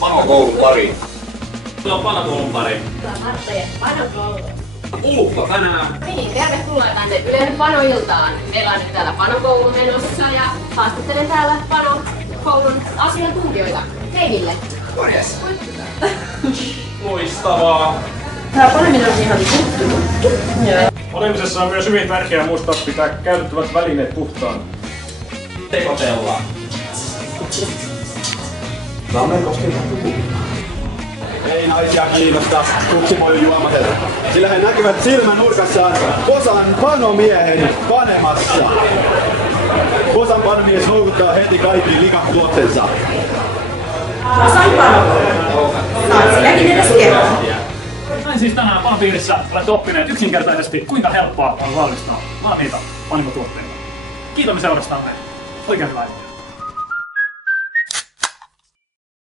Panokoulun pari. Se on panokoulun pari. Tämä on Marttojen panokoulu. Uutta tänään. Niin, tervetuloa tänne Ylen panoiltaan. Meillä on nyt täällä panokoulu menossa ja haastattelen täällä panokoulun asiantuntijoita. Hei Ville. Morjes. Loistavaa. Tää paneminen on ihan tuttu. Panemisessa on myös hyvin tärkeää muistaa pitää käytettävät välineet puhtaana. Tekotellaan. Ei naisia kiinnosta tuksimoidun juomaset, sillä he näkevät silmänurkassaan Posan panomiehen panemassa. Posan panomies houkuttaa heti kaikki likat tuotteensa. Posan panokoulu. Saat sinäkin edes kerran. Näin siis tänään panopiirissä olette oppineet yksinkertaisesti, kuinka helppoa on valmistaa valmiita panimotuotteita. Kiitomme seurastanne. Oikein hyvää.